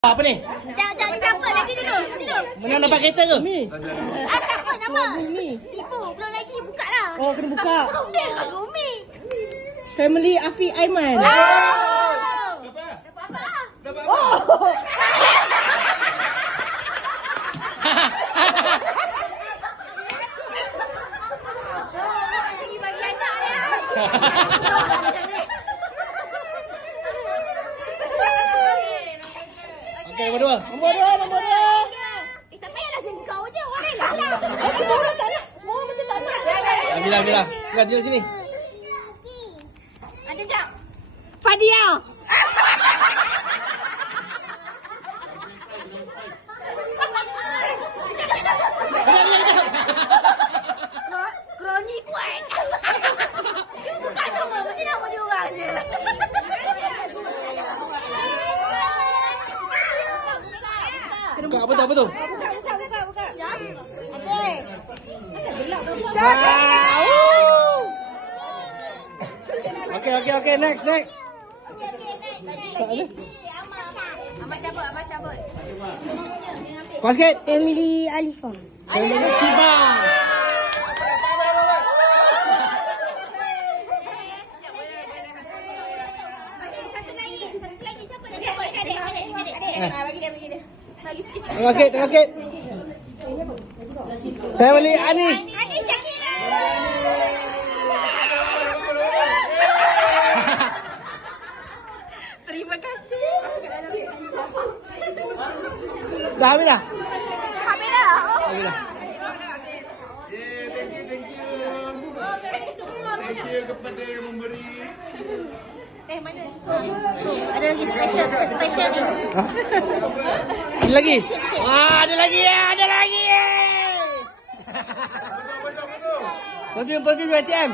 Apa ni? Jangan siapa lagi dulu. Mana dapat kereta ke? Ni. Apa nama? Umi. Tipu. Belum lagi. Buka lah. Oh, kena buka. Dia kat Umi. Family Afiq Aiman. Dapat apa? Oh. Bagi anak dia. Okey, nombor dua. Nombor dua. Tak payahlah kau je. Orang lain lah. Semua orang tak nak. Semua orang macam tak nak. Ambil. Bukan tunjuk sini. Ada tak? Fadia. Kroni kuat. Buka semua. Mesti nama dia orang je. Buka apa tu? Buka. Okey. Okey. Next. Amat cabut. Kau sikit. Family Alifah. Family Cibang. Satu lagi siapa adik. Bagi dia. Bagi sikit. Tengah sikit. Family Anish. Adik Syakira. Terima kasih. Dah habis dah? Kamera. Habis dah. Thank you kepada yang memberi. Mana? Ada lagi special ni. Ada lagi? Ada lagi. Perfume UiTM.